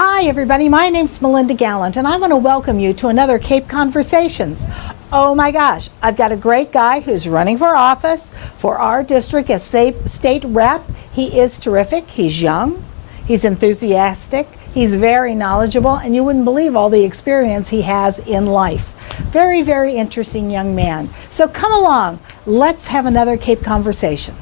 Hi everybody, my name's Melinda Gallant and I want to welcome you to another Cape Conversations. Oh my gosh, I've got a great guy who's running for office for our district as state rep. He is terrific, he's young, he's enthusiastic, he's very knowledgeable, and you wouldn't believe all the experience he has in life. Very, very interesting young man. So come along, let's have another Cape Conversations.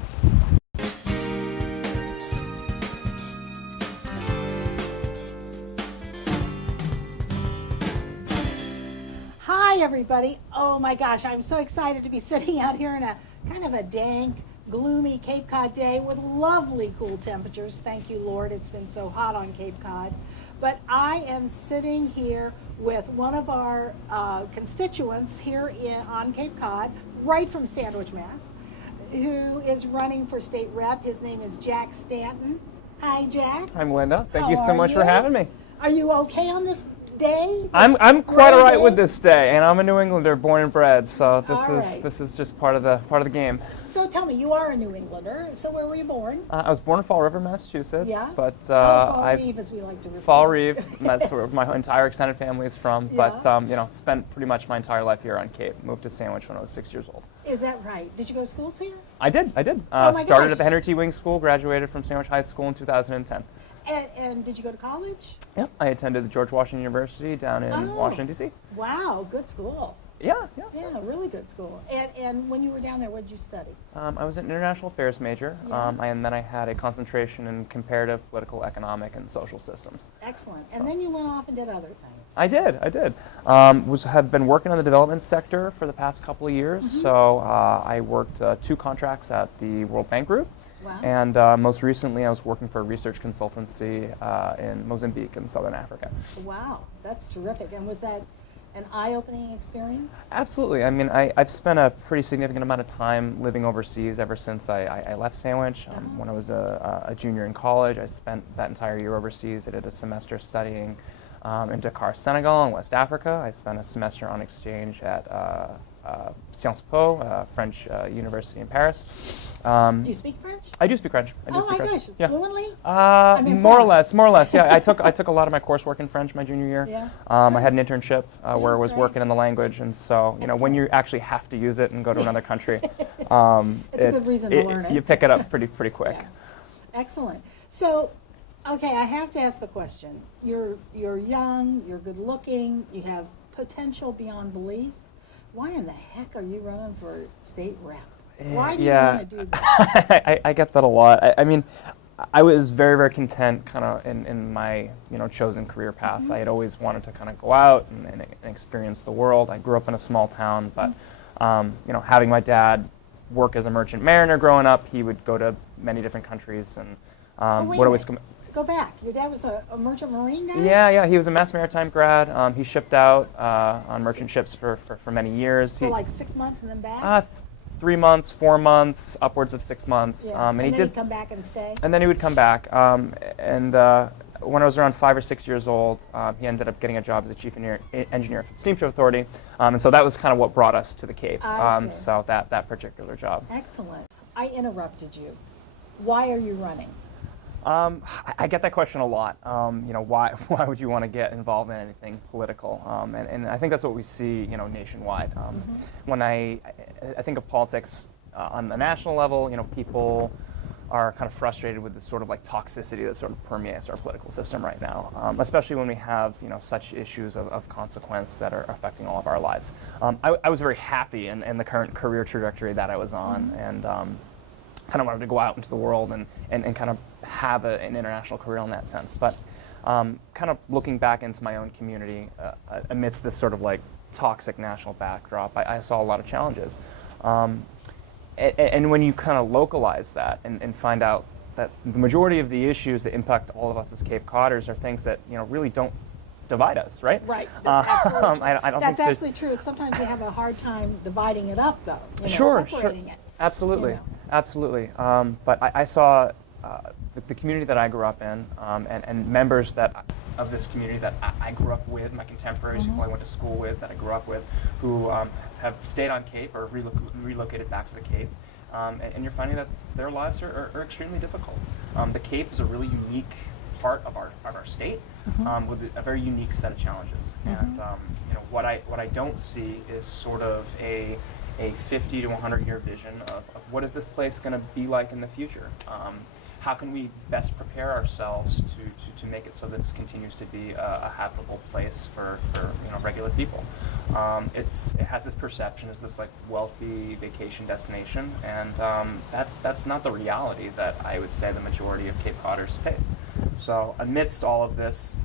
Hi everybody. Oh my gosh, I'm so excited to be sitting out here in a kind of a dank, gloomy Cape Cod day with lovely cool temperatures. Thank you, Lord, it's been so hot on Cape Cod. But I am sitting here with one of our constituents here on Cape Cod, right from Sandwich, Mass, who is running for state rep. His name is Jack Stanton. Hi, Jack. Hi, Melinda. Thank How you so much for having me. Are you okay on this day? I'm quite all right with this day, and I'm a New Englander, born and bred, so this is just part of the game. So tell me, you are a New Englander. So where were you born? I was born in Fall River, Massachusetts. Yeah. But Fall Reeve, as we like to refer. Fall Reeve. That's where my entire extended family is from. Yeah. But spent pretty much my entire life here on Cape. Moved to Sandwich when I was 6 years old. Is that right? Did you go to schools here? I did. Oh my Started gosh. at the Henry T. Wing School. Graduated from Sandwich High School in 2010. And did you go to college? Yep. I attended the George Washington University down in Oh. Washington, D.C. Wow, good school. Yeah. Yeah, really good school. And when you were down there, what did you study? I was an international affairs major, Yeah. And then I had a concentration in comparative political, economic, and social systems. Excellent. And then you went off and did other things. I did. Have been working in the development sector for the past couple of years. Mm-hmm. So I worked 2 contracts at the World Bank Group. Wow. And most recently, I was working for a research consultancy in Mozambique in southern Africa. Wow, that's terrific. And was that an eye-opening experience? Absolutely. I mean, I've spent a pretty significant amount of time living overseas ever since I left Sandwich. When I was a junior in college, I spent that entire year overseas. I did a semester studying in Dakar, Senegal, in West Africa. I spent a semester on exchange at Sciences Po, French university in Paris. Do you speak French? I do speak French. Oh my gosh, Yeah. fluently? More or less. Yeah, I took a lot of my coursework in French my junior year. Yeah. I had an internship where I was great. working in the language, and so when Excellent. you actually have to use it and go to another country, It's a good reason to learn it. You pick it up pretty quick. Yeah. Excellent. So, okay, I have to ask the question. You're young, you're good looking, you have potential beyond belief. Why in the heck are you running for state rep? Why do you want to do that? I get that a lot. I mean, I was very, very content kind of in my chosen career path. Mm-hmm. I had always wanted to kind of go out and experience the world. I grew up in a small town, but having my dad work as a merchant mariner growing up, he would go to many different countries and Wait would a always minute. come. Go back. Your dad was a merchant marine guy? Yeah, he was a Mass Maritime grad. He shipped out on merchant ships for many years. For like 6 months and then back? 3 months, 4 months, upwards of 6 months. Yeah. And then he did. he'd come back and stay? And then he would come back. When I was around 5 or 6 years old, he ended up getting a job as a chief engineer for the Steamship Authority. And so that was kind of what brought us to the Cape. I see. So that particular job. Excellent. I interrupted you. Why are you running? I get that question a lot. Why would you want to get involved in anything political? And I think that's what we see, nationwide. When I think of politics on the national level, people are kind of frustrated with this sort of like toxicity that sort of permeates our political system right now, especially when we have such issues of consequence that are affecting all of our lives. I was very happy in the current career trajectory that I was on, and kind of wanted to go out into the world and kind of have an international career in that sense. But kind of looking back into my own community amidst this sort of like toxic national backdrop, I saw a lot of challenges. And when you kind of localize that and find out that the majority of the issues that impact all of us as Cape Codders are things that really don't divide us, right? Right. That's absolutely true. I don't That's think absolutely true. Sometimes we have a hard time dividing it up, though. Separating it. Absolutely. Absolutely. But I saw the community that I grew up in and members of this community that I grew up with, my contemporaries who I went to school with, that I grew up with, who have stayed on Cape or relocated back to the Cape. And you're finding that their lives are extremely difficult. The Cape is a really unique part of our state with a very unique set of challenges. And what I don't see is sort of a 50 to 100-year vision of what is this place going to be like in the future. How can we best prepare ourselves to make it so this continues to be a habitable place for regular people? It has this perception as this like wealthy vacation destination, and that's not the reality that I would say the majority of Cape Codders face. So amidst all of this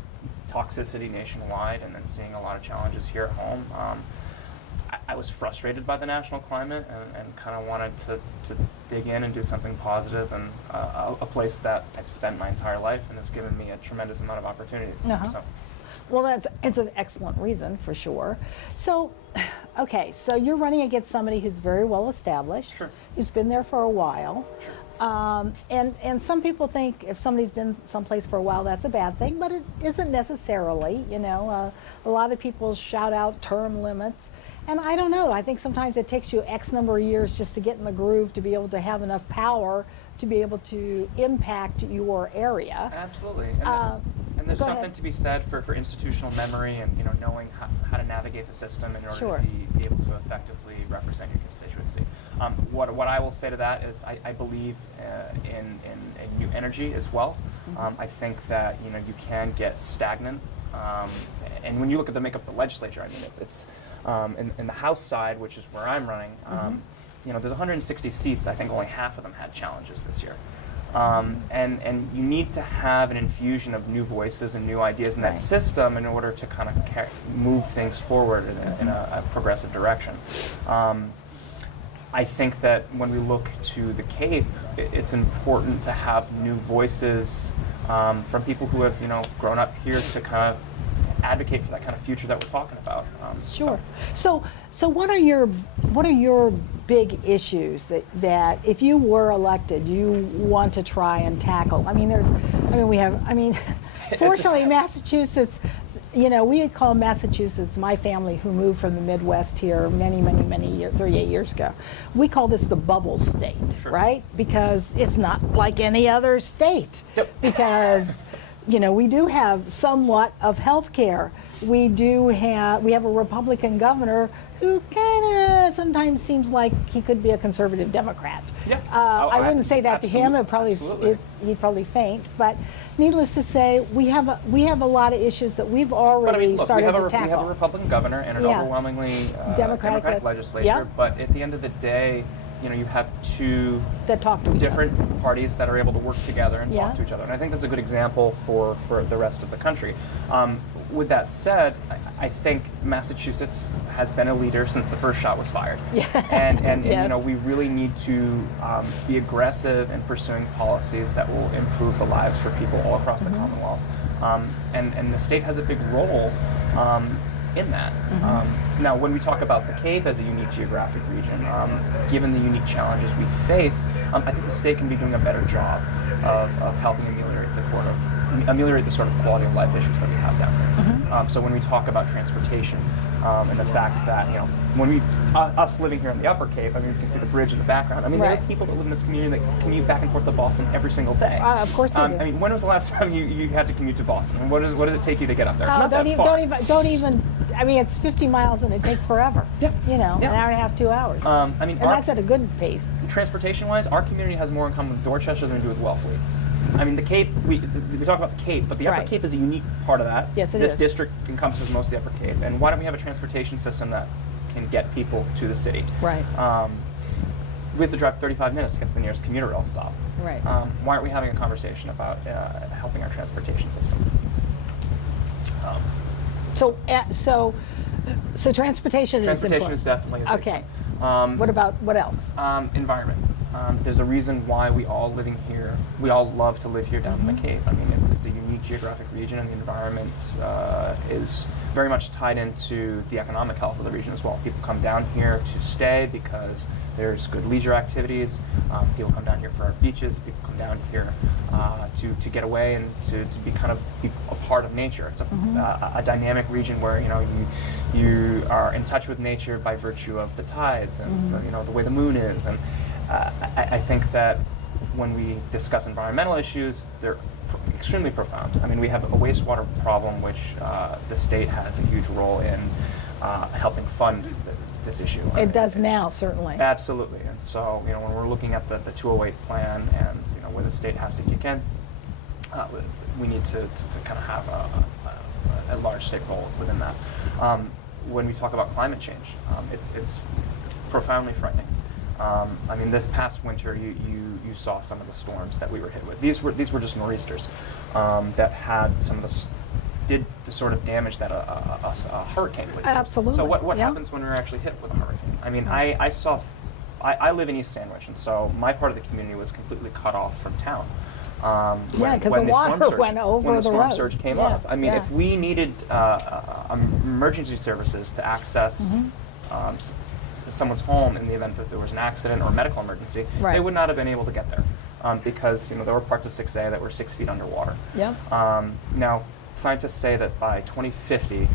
toxicity nationwide, and then seeing a lot of challenges here at home, I was frustrated by the national climate and kind of wanted to dig in and do something positive, and a place that I've spent my entire life and has given me a tremendous amount of opportunities. So. Well, it's an excellent reason for sure. So, okay, so you're running against somebody who's very well established, Sure. who's been there for a while. Sure. And some people think if somebody's been someplace for a while, that's a bad thing, but it isn't necessarily. A lot of people shout out term limits. And I don't know, I think sometimes it takes you X number of years just to get in the groove to be able to have enough power to be able to impact your area. Absolutely. And there's something to be said for institutional memory and knowing how to navigate the system in order to be able to effectively represent your constituency. What I will say to that is I believe in new energy as well. I think that you can get stagnant. And when you look at the makeup of the legislature, I mean it's in the House side, which is where I'm running, there's 160 seats. I think only half of them had challenges this year. And you need to have an infusion of new voices and new ideas in that system in order to kind of move things forward in a progressive direction. I think that when we look to the Cape, it's important to have new voices from people who have grown up here to kind of advocate for that kind of future that we're talking about. Sure. So what are your big issues that if you were elected you want to try and tackle? Fortunately Massachusetts, we call Massachusetts, my family who moved from the Midwest here many years, 38 years ago, we call this the bubble state, right? Because it's not like any other state. Yep. Because we do have somewhat of health care. We have a Republican governor who kind of sometimes seems like he could be a conservative Democrat. Yeah. I wouldn't say that to him. He'd probably faint. But needless to say, we have a lot of issues that we've already started to tackle. We have a Republican governor and an overwhelmingly Democratic legislature. Yeah. But at the end of the day, you have two that talk to different parties that are able to work together and talk to each other. And I think that's a good example for the rest of the country. With that said, I think Massachusetts has been a leader since the first shot was fired. Yeah. And Yes. we really need to be aggressive in pursuing policies that will improve the lives for people all across the Commonwealth. And the state has a big role in that. Now, when we talk about the Cape as a unique geographic region, given the unique challenges we face, I think the state can be doing a better job of helping ameliorate the sort of quality of life issues that we have down there. So when we talk about transportation and the fact that when us living here in the Upper Cape, you can see the bridge in the background. There are people that live in this community that commute back and forth to Boston every single day. Of course they do. When was the last time you had to commute to Boston? And what does it take you to get up there? It's not that far. Don't even. It's 50 miles and it takes forever. Yeah. An hour and a half, 2 hours. And that's at a good pace. Transportation-wise, our community has more in common with Dorchester than we do with Wellfleet. The Cape, we talk about the Cape, but the Upper Cape is a unique part of that. Yes, This district encompasses most of the Upper Cape. And why don't we have a transportation system that can get people to the city? Right. We have to drive 35 minutes to get to the nearest commuter rail stop. Right. Why aren't we having a conversation about helping our transportation system? So transportation is important. Transportation is definitely a big one. What else? Environment. There's a reason why we all love to live here down in the Cape. It's a unique geographic region, and the environment is very much tied into the economic health of the region as well. People come down here to stay because there's good leisure activities. People come down here for our beaches. People come down here to get away and to be a part of nature. It's a dynamic region where you are in touch with nature by virtue of the tides and the way the moon is. And I think that when we discuss environmental issues, they're extremely profound. I mean, we have a wastewater problem, which the state has a huge role in helping fund this issue. It does now, certainly. Absolutely. And so, when we're looking at the 208 plan and, where the state has to kick in, we need to kind of have a large stake role within that. When we talk about climate change, it's profoundly frightening. I mean, this past winter, you saw some of the storms that we were hit with. These were just nor'easters that had some of did the sort of damage that a hurricane would do. Absolutely. So what happens when we're actually hit with a hurricane? I mean, I live in East Sandwich, and so my part of the community was completely cut off from town. Because the water went over when the storm road. surge came up. I mean, if we needed emergency services to access someone's home in the event that there was an accident or a medical emergency, Right. they would not have been able to get there because there were parts of 6A that were 6 feet underwater. Yeah. Now, scientists say that by 2050,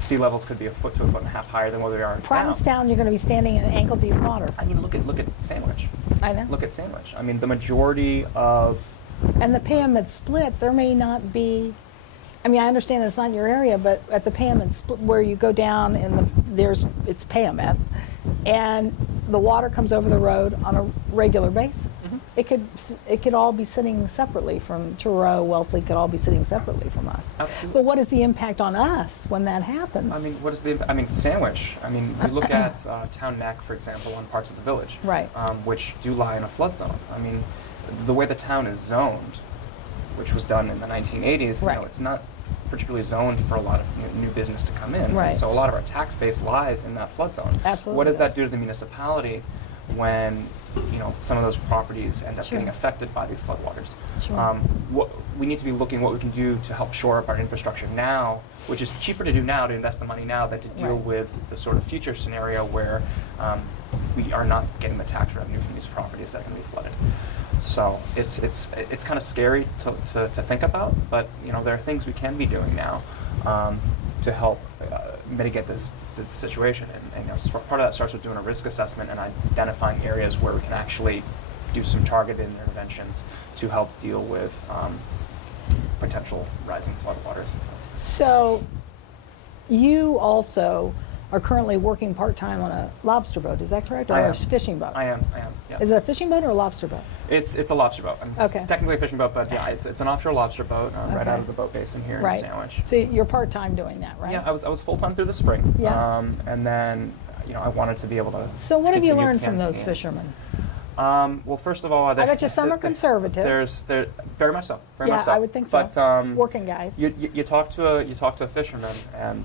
sea levels could be 1 to 1.5 feet higher than what they are now. Provincetown, you're going to be standing in ankle-deep water. I mean, look at Sandwich. I know. Look at Sandwich. I mean, the majority of And the Pyramid Split, there may not be. I mean, I understand it's not in your area, but at the Pyramid Split, where you go down and it's Pyramid, and the water comes over the road on a regular basis. Mm-hmm. It could all be sitting separately from Truro, Wellfleet could all be sitting separately from us. Absolutely. But what is the impact on us when that happens? I mean, Sandwich. I mean, we look at Town Neck, for example, on parts of the village, Right. Which do lie in a flood zone. I mean, the way the town is zoned, which was done in the 1980s, Right. It's not particularly zoned for a lot of new business to come in. Right. And so a lot of our tax base lies in that flood zone. Absolutely, What does that yes. do to the municipality when some of those properties end up Sure. getting affected by these floodwaters? Sure. We need to be looking what we can do to help shore up our infrastructure now, which is cheaper to do now, to invest the money now, than to deal Right. with the sort of future scenario where we are not getting the tax revenue from these properties that are going to be flooded. So it's kind of scary to think about, but there are things we can be doing now to help mitigate this situation. And part of that starts with doing a risk assessment and identifying areas where we can actually do some targeted interventions to help deal with potential rising floodwaters. So, you also are currently working part-time on a lobster boat, is that correct? Or I am. a fishing boat? I am, yeah. Is it a fishing boat or a lobster boat? It's a lobster boat. I mean, Okay. It's technically a fishing boat, but yeah, it's an offshore lobster boat right Okay. out of the boat basin here Right. in Sandwich. So you're part-time doing that, right? Yeah, I was full-time through the spring. Yeah. And then, I wanted to be able to So what have you continue learned from those campaigning. fishermen? Well, first of all, I bet you some are conservative. There, very much so. Very Yeah, much so. I would think so. But Working guys. you talk to a fisherman, and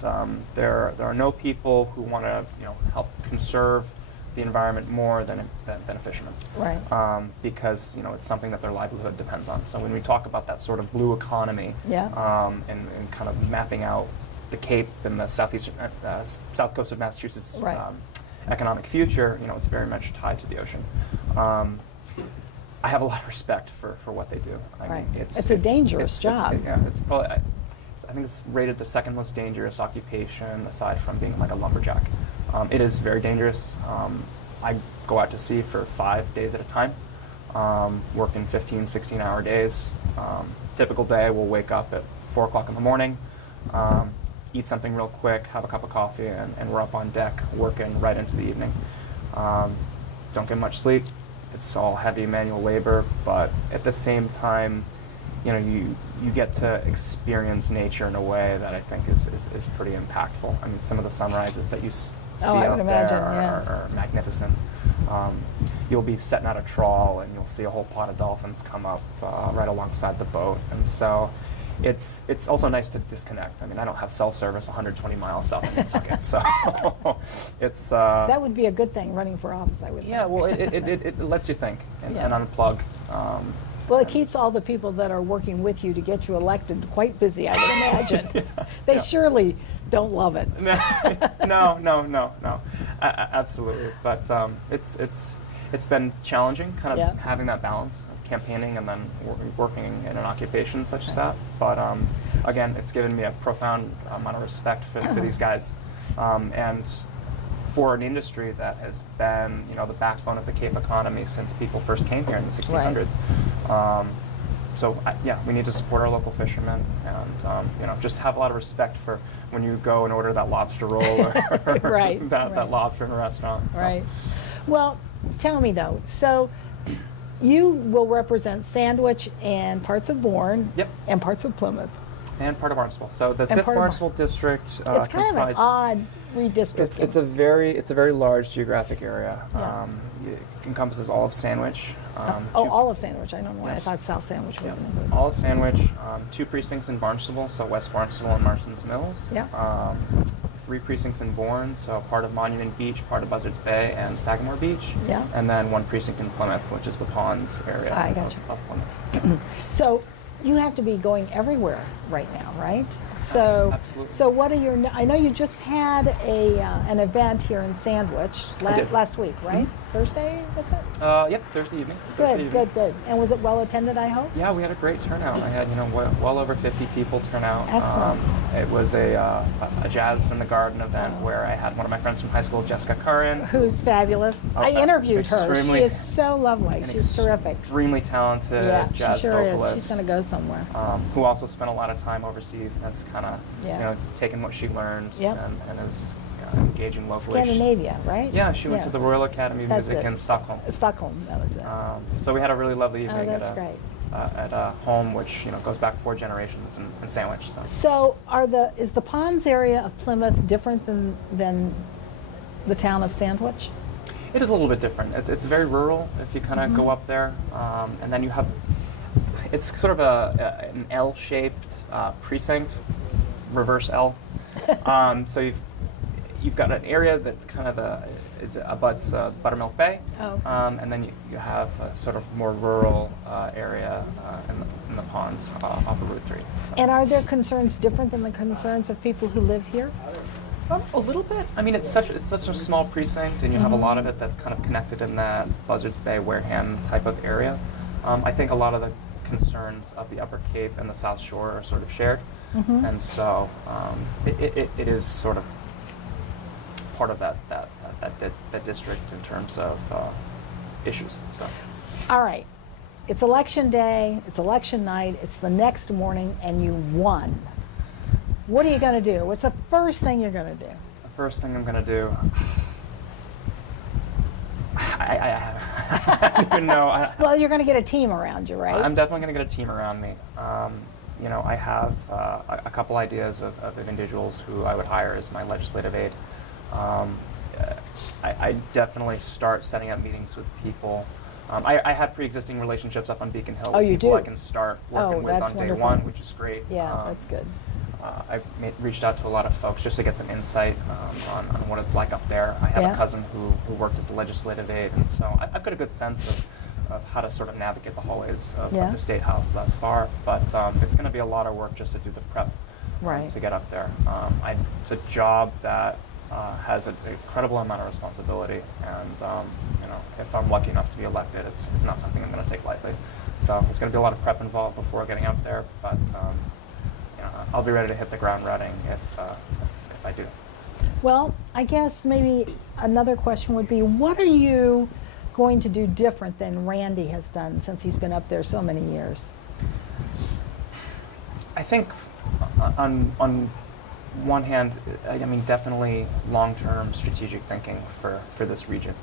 there are no people who want to help conserve the environment more than a fisherman. Right. Because it's something that their livelihood depends on. So when we talk about that sort of blue economy, Yeah. and kind of mapping out the Cape and the south coast of Massachusetts Right. Economic future, it's very much tied to the ocean. I have a lot of respect for what they do. I Right. mean, It's a dangerous job. It's probably, I think it's rated the second most dangerous occupation aside from being like a lumberjack. It is very dangerous. I go out to sea for 5 days at a time, working 15, 16-hour days. Typical day, we'll wake up at 4 o'clock in the morning, eat something real quick, have a cup of coffee, and we're up on deck working right into the evening. Don't get much sleep. It's all heavy manual labor, but at the same time, you get to experience nature in a way that I think is pretty impactful. I mean, some of the sunrises that you see I out would there imagine, yeah. are magnificent. You'll be setting out a trawl and you'll see a whole pod of dolphins come up right alongside the boat, and so it's also nice to disconnect. I mean, I don't have cell service 120 miles south of Nantucket, so it's That would be a good thing, running for office, I would think. yeah. Well, it lets you think and Yeah. unplug. Well, it keeps all the people that are working with you to get you elected quite busy, I would imagine. They Yeah. surely don't love it. No. Absolutely. But it's been challenging, kind of Yeah. having that balance of campaigning and then working in an occupation such as that. But again, it's given me a profound amount of respect for these guys, and for an industry that has been, the backbone of the Cape economy since people first came here in the 1600s. Yeah, we need to support our local fishermen, and just have a lot of respect for when you go and order that lobster roll or Right, that right. lobster in a restaurant. So. Right. Well, tell me though, so you will represent Sandwich and parts of Bourne. Yep. And parts of Plymouth. And part of Barnstable. So the And 5th part of Barnstable district It's kind of an comprised. odd redistricting. It's a very large geographic area. Yeah. It encompasses all of Sandwich. all of Sandwich. I don't know why I Yes. thought South Sandwich Yeah, wasn't included. all of Sandwich. 2 precincts in Barnstable, so West Barnstable and Marston's Mills. Yeah. 3 precincts in Bourne, so part of Monument Beach, part of Buzzards Bay, and Sagamore Beach. Yeah. And then 1 precinct in Plymouth, which is the Ponds area I gotcha. of Plymouth. So you have to be going everywhere right now, right? So, Absolutely. so what are your? I know you just had an event here in Sandwich I did. last week, right? Thursday, was it? Yep, Thursday evening. Good. And was it well attended? I hope. Yeah, we had a great turnout. I had well over 50 people turn out. Excellent. It was a Jazz in the Garden event where I had one of my friends from high school, Jessica Curran. Who's fabulous. Oh, I interviewed her. She extremely- is so lovely. She's terrific. Extremely talented Yeah, jazz she sure is. vocalist. She's going to go somewhere. Who also spent a lot of time overseas and has kind of Yeah. taken what she learned Yep. and is engaging locally. Scandinavia, right? Yeah, she went to the Royal Academy of That's Music it. in Stockholm. Stockholm, that was it. So we had a really lovely evening that's great. at a home which goes back 4 generations in Sandwich. So is the Ponds area of Plymouth different than the town of Sandwich? It is a little bit different. It's very rural if you kind of go up there, and then you have it's sort of an L-shaped precinct, reverse L. So you've got an area that kind of abuts Buttermilk Bay, Oh. and then you have a sort of more rural area in the ponds off of Route 3. And are there concerns different than the concerns of people who live here? A little bit. I mean, it's such a small precinct, and you have a lot of it that's kind of connected in that Buzzards Bay, Wareham type of area. I think a lot of the concerns of the Upper Cape and the South Shore are sort of shared, and so it is sort of part of that district in terms of issues. So. All right. It's election day, it's election night, it's the next morning, and you won. What are you going to do? What's the first thing you're going to do? The first thing I'm going to do, I don't even know. Well, you're going to get a team around you, right? I'm definitely going to get a team around me. I have a couple ideas of individuals who I would hire as my legislative aide. I definitely start setting up meetings with people. I have pre-existing relationships up on Beacon Hill. Oh, with you people do? I can start working with that's on day wonderful. one, which is great. Yeah, that's good. I've reached out to a lot of folks just to get some insight on what it's like up there. I have Yeah. a cousin who worked as a legislative aide, and so I've got a good sense of how to sort of navigate the hallways of Yeah. the State House thus far. But it's going to be a lot of work just to do the prep Right. to get up there. It's a job that has an incredible amount of responsibility, and if I'm lucky enough to be elected, it's not something I'm going to take lightly. So there's going to be a lot of prep involved before getting up there, but I'll be ready to hit the ground running if I do. Well, I guess maybe another question would be, what are you going to do different than Randy has done since he's been up there so many years? I think on one hand, I mean, definitely long-term strategic thinking for this region.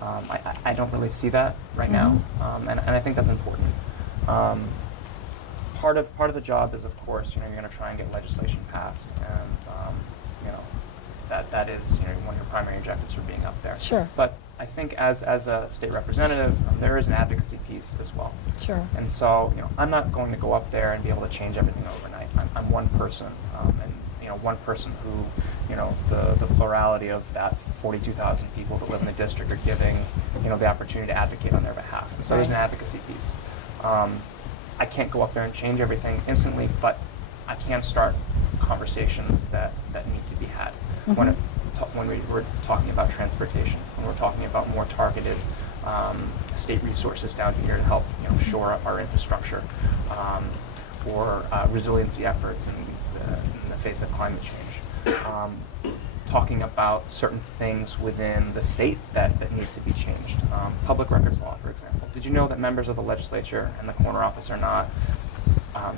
I don't really see that right now, and I think that's important. Part of the job is, of course, you're going to try and get legislation passed, and that is one of your primary objectives for being up there. Sure. But I think as a state representative, there is an advocacy piece as well. Sure. And so, I'm not going to go up there and be able to change everything overnight. I'm one person, and one person who, the plurality of that 42,000 people that live in the district are giving, the opportunity to advocate on their behalf. And so there's an advocacy piece. I can't go up there and change everything instantly, but I can start conversations that need to be had. When we're talking about transportation, when we're talking about more targeted state resources down here to help shore up our infrastructure, or resiliency efforts in the face of climate change. talking about certain things within the state that need to be changed. Public records law, for example. Did you know that members of the legislature and the corner office are not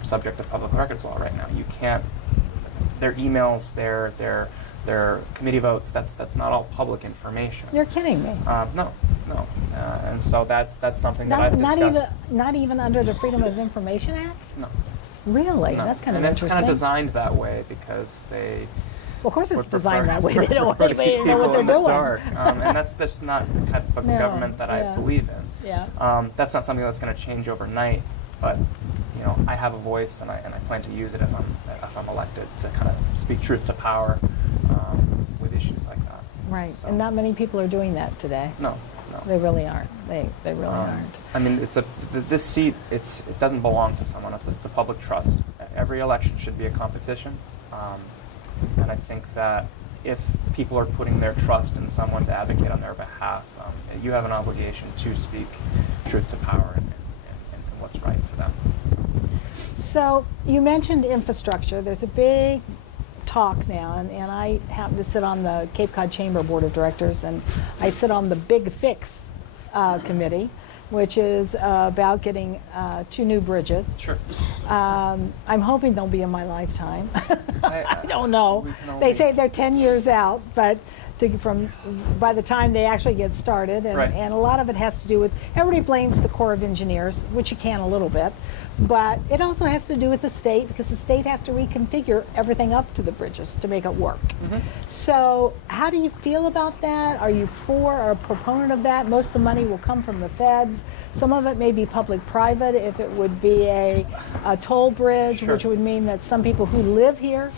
subject to public records law right now? You can't, their emails, their committee votes, that's not all public information. You're kidding me. No. And so that's something that I've discussed. Not even under the Freedom of Information Act? No. Really? No. That's kind of and interesting. it's kind of designed that way because they Well, of course it's would designed prefer- that way. They don't want prefer to anybody keep to know what people they're in the doing. dark. And that's just not the type of No, government that I yeah. believe in. Yeah. That's not something that's going to change overnight, but I have a voice, and I plan to use it if I'm elected to kind of speak truth to power with issues like that. Right. So, And not many people are doing that today. No. They really aren't. They really aren't. I mean, this seat. It doesn't belong to someone. It's a public trust. Every election should be a competition, and I think that if people are putting their trust in someone to advocate on their behalf, you have an obligation to speak truth to power and what's right for them. So you mentioned infrastructure. There's a big talk now, and I happen to sit on the Cape Cod Chamber Board of Directors, and I sit on the Big Fix committee, which is about getting 2 new bridges. Sure. I'm hoping they'll be in my lifetime. I don't know. We can They only- say they're 10 years out, but by the time they actually get started, and, Right. and a lot of it has to do with, everybody blames the Corps of Engineers, which you can a little bit, but it also has to do with the state, because the state has to reconfigure everything up to the bridges to make it work. Mm-hmm. So how do you feel about that? Are you for or a proponent of that? Most of the money will come from the feds. Some of it may be public-private if it would be a toll bridge, Sure. which would mean that some people who live here,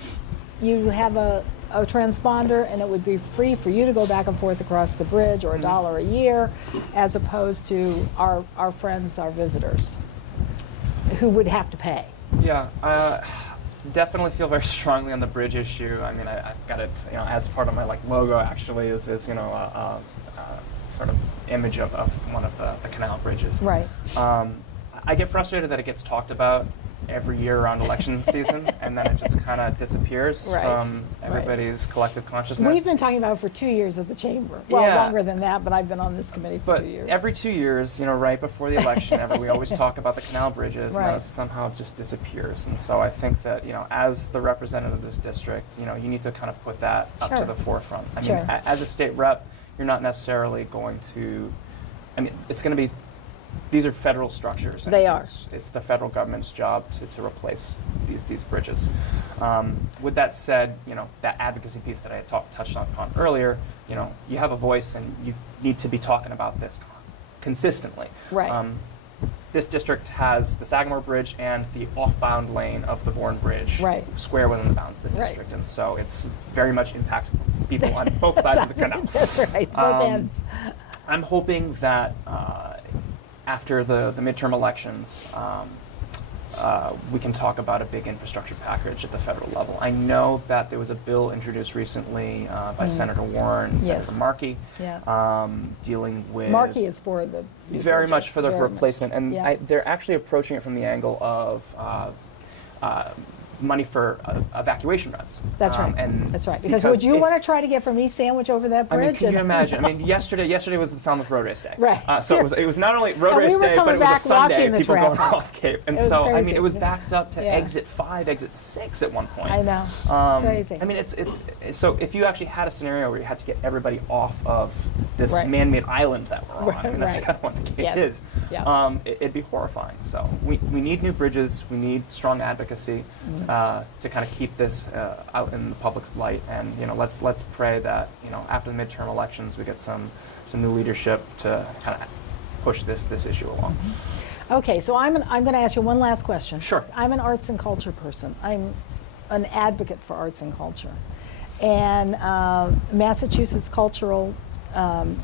you have a transponder, and it would be free for you to go back and forth across the bridge, or $1 a year, as opposed to our friends, our visitors, who would have to pay. Yeah, definitely feel very strongly on the bridge issue. I mean, I've got it, as part of my logo actually is a sort of image of one of the canal bridges. Right. I get frustrated that it gets talked about every year around election season, and then it just kind of disappears Right. from everybody's collective consciousness. We've been talking about it for 2 years at the chamber. Well, Yeah. longer than that, but I've been on this committee for But 2 years. every 2 years, right before the election, we always talk about the canal bridges, and Right. then somehow it just disappears. And so I think that, as the representative of this district, you need to kind of put that up Sure. to the forefront. I mean, Sure. as a state rep, you're not necessarily going to, it's going to be, these are federal structures. They are. It's the federal government's job to replace these bridges. With that said, that advocacy piece that I had touched on earlier, you have a voice and you need to be talking about this consistently. Right. This district has the Sagamore Bridge and the off-bound lane of the Bourne Bridge Right. square within the bounds of the Right. district. And so it's very much impacted people on both sides of the canal. That's right, both ends. I'm hoping that after the midterm elections, we can talk about a big infrastructure package at the federal level. I know that there was a bill introduced recently by Senator Warren and Yes. Senator Markey, Yeah. dealing with Markey is for the very much for the very much. replacement, and Yeah. they're actually approaching it from the angle of money for evacuation runs. That's right. And That's right. Because would you if- want to try to get from East Sandwich over that I bridge? mean, can you And- imagine? I mean, yesterday was the Falmouth Road Race Day. Right. So it was not only Road And we Race were Day, but coming it was a back Sunday. watching the People going traffic. off Cape, and It was so I crazy. mean, it was backed up to Yeah. exit 5, exit 6 at one point. I know. Crazy. I mean, it's so if you actually had a scenario where you had to get everybody off of this Right. man-made island that we're on, Right, I mean, that's right. kind of what the Cape Yes. is. Yeah. It'd be horrifying. So we need new bridges. We need strong advocacy to kind of keep this out in the public light, and let's pray that after the midterm elections we get some new leadership to kind of push this issue along. Okay, so I'm going to ask you one last question. Sure. I'm an arts and culture person. I'm an advocate for arts and culture. And Massachusetts Cultural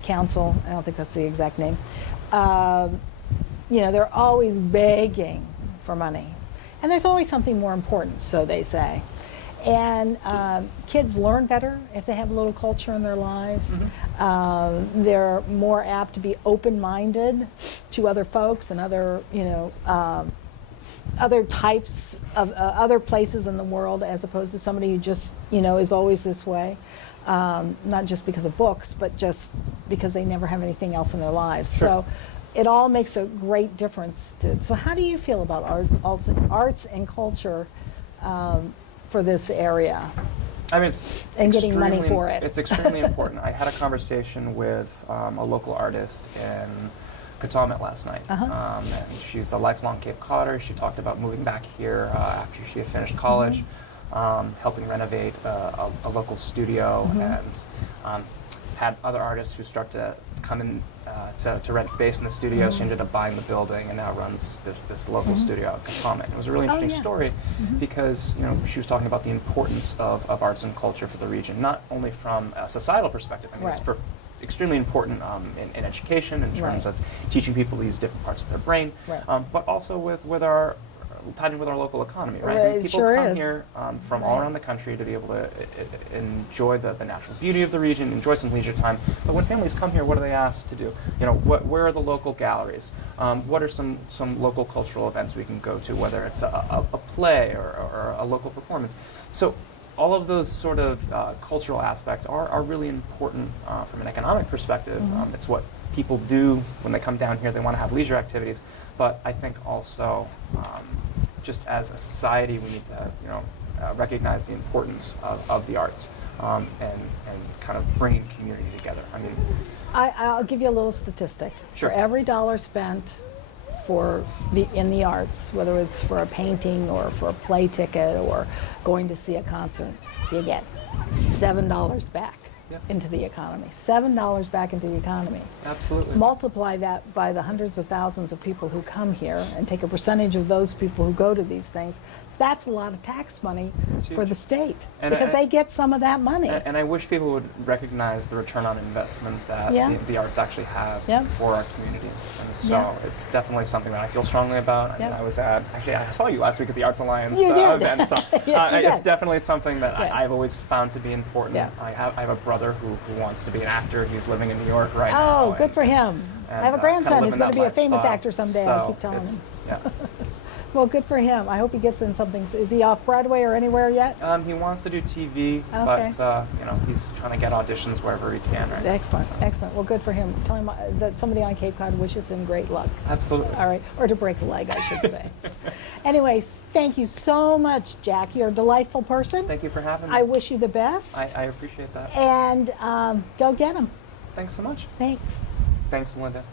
Council, I don't think that's the exact name, they're always begging for money. And there's always something more important, so they say. And kids learn better if they have a little culture in their lives. They're more apt to be open-minded to other folks and other, other types of other places in the world, as opposed to somebody who just, is always this way. not just because of books, but just because they never have anything else in their lives. Sure. So it all makes a great difference. So how do you feel about arts and culture for this area? I mean, it's And getting money extremely- for it. It's extremely important. I had a conversation with a local artist in Katomet last night. And she's a lifelong Cape Codder. She talked about moving back here after she had finished college, helping renovate a local studio, and had other artists who start to come in to rent space in the studio. She ended up buying the building and now runs this local studio out in Katomet. It was a really interesting story because she was talking about the importance of arts and culture for the region, not only from a societal perspective. I mean, it's extremely important in education in terms of teaching people to use different parts of their brain, but also with our tied in with our local economy, right? I mean, people come here from all around the country to be able to enjoy the natural beauty of the region, enjoy some leisure time. But when families come here, what are they asked to do? Where are the local galleries? What are some local cultural events we can go to, whether it's a play or a local performance? So all of those sort of cultural aspects are really important from an economic perspective. It's what people do when they come down here. They want to have leisure activities. But I think also, just as a society, we need to, recognize the importance of the arts and kind of bringing community together. I mean, I'll give you a little statistic. Sure. For every dollar spent in the arts, whether it's for a painting or for a play ticket or going to see a concert, you get $7 back into the economy. $7 back into the economy. Absolutely. Multiply that by the hundreds of thousands of people who come here and take a percentage of those people who go to these things. That's a lot of tax money for the state because they get some of that money. And I wish people would recognize the return on investment that the arts actually have for our communities. And so it's definitely something that I feel strongly about. I mean, I saw you last week at the Arts Alliance event. So it's definitely something that I've always found to be important. I have a brother who wants to be an actor. He's living in New York right now. Oh, good for him. I have a grandson who's going to be a famous actor someday. So I keep telling him. Yeah. Well, good for him. I hope he gets in something. Is he off Broadway or anywhere yet? He wants to do TV, but he's trying to get auditions wherever he can. Right. Excellent, excellent. Well, good for him. Tell him that somebody on Cape Cod wishes him great luck. Absolutely. All right, or to break a leg, I should say. Anyways, thank you so much, Jack. You're a delightful person. Thank you for having me. I wish you the best. I appreciate that. And go get him. Thanks so much. Thanks. Thanks, Melinda.